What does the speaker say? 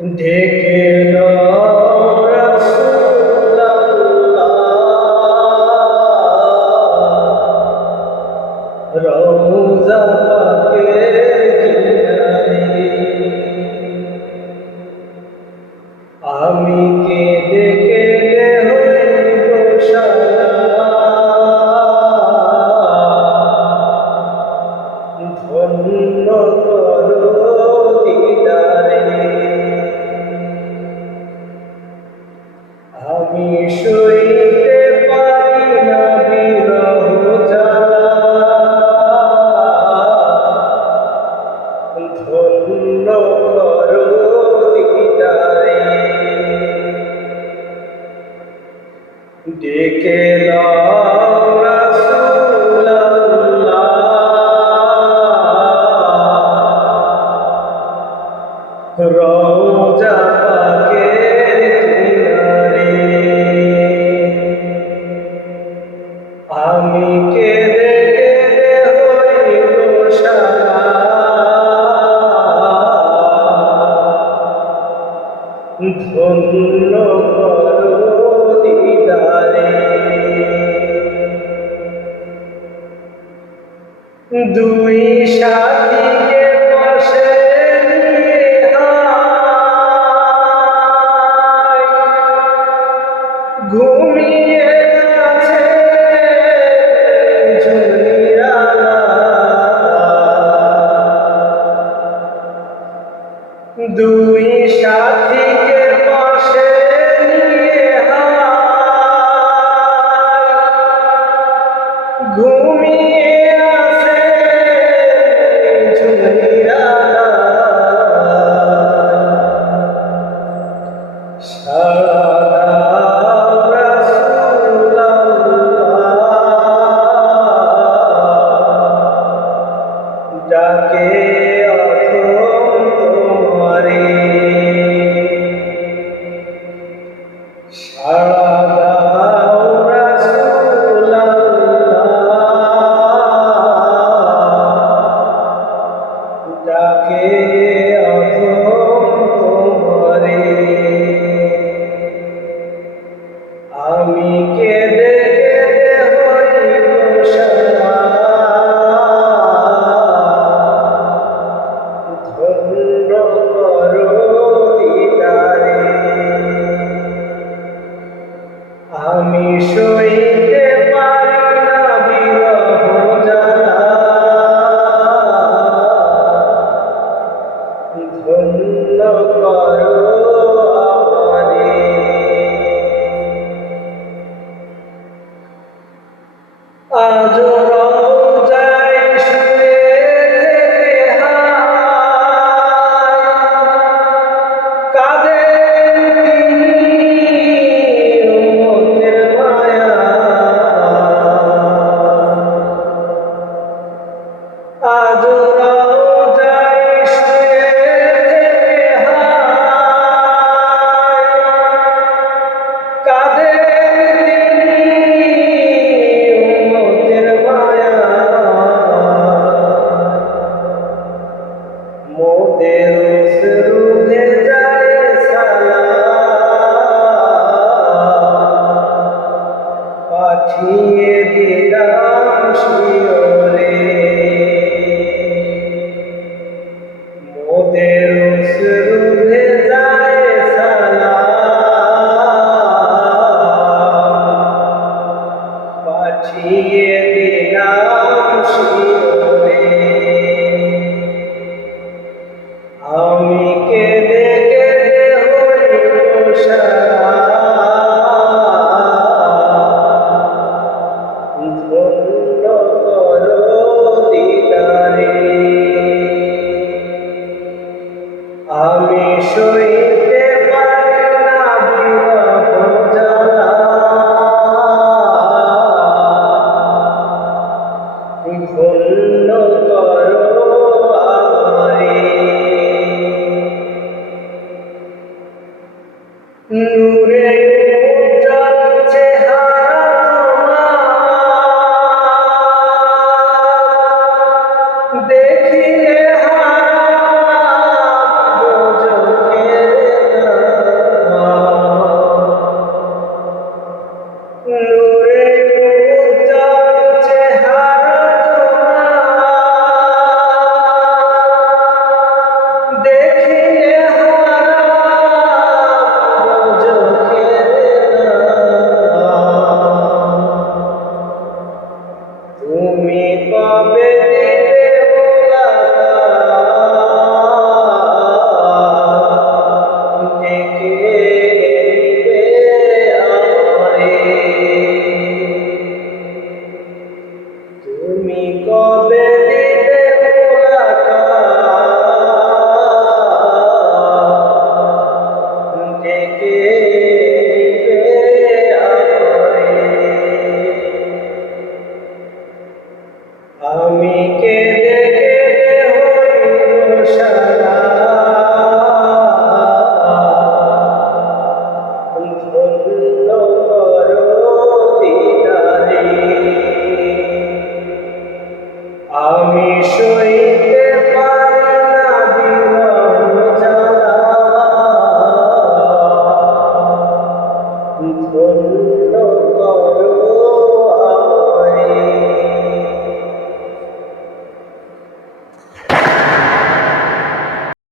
ডেকে নাও রাসূলাল্লাহ, রওজা পাকের কিনারে। আমি কেঁদে কেঁদে হইব সারা, ধন্য করো দিদারে। আমি সইতে পারি না বিরহ জ্বালা, ধন্য করো দিদারে। ডেকে নাও রাসূলাল্লাহ, রওজা পাকের কিনারে। আমি কেঁদে কেঁদে হইব সারা, ধন্য করো দিদারে। দুই সাথীকে পাশে নিয়ে হায় ঘুমিয়ে আছে ঝুলিয়ালা। দুই সাথীকে পাশে নিয়ে হায় ঘুমিয়ে আছে ঝুলিয়ালা। সারা দাও রাসূলাল্লাহ, ডাকে অথম তোমারে। সারা দাও রাসূলাল্লাহ, ডাকে অথম তোমারে। আমি কেঁদে কেঁদে হইব সারা, ধন্য করো দিদারে। আমি সইতে পারি না বিরহ জ্বালা, ধন্য করো আমারে। আজ রওজায় শুয়ে থেকে হায় কাঁদেন তিনি উম্মতের মায়া। আজ রওজায় শুয়ে থেকে হায় কাঁদেন মোদের রুহে যায় সালাম, পাঠিয়ে দিলাম শিয়রে। মোদের রুহে যায় সালাম, পাঠিয়ে দিলাম শিয়রে। আমি কেঁদে কেঁদে হইব সারা, ধন্য করো দিদারে। আমি সইতে পারি না বিরহ জ্বালা, ধন্য করো আমারে। নূরে উজ্জ্বল চেহারা তোমার, দেখিলে হারাম চোখের কেঁদে কেঁদে হইল সারা, ধন্য করো দিদারে। আমি সইতে পারি না বিরহ জ্বালা, ধন্য করো আমারে।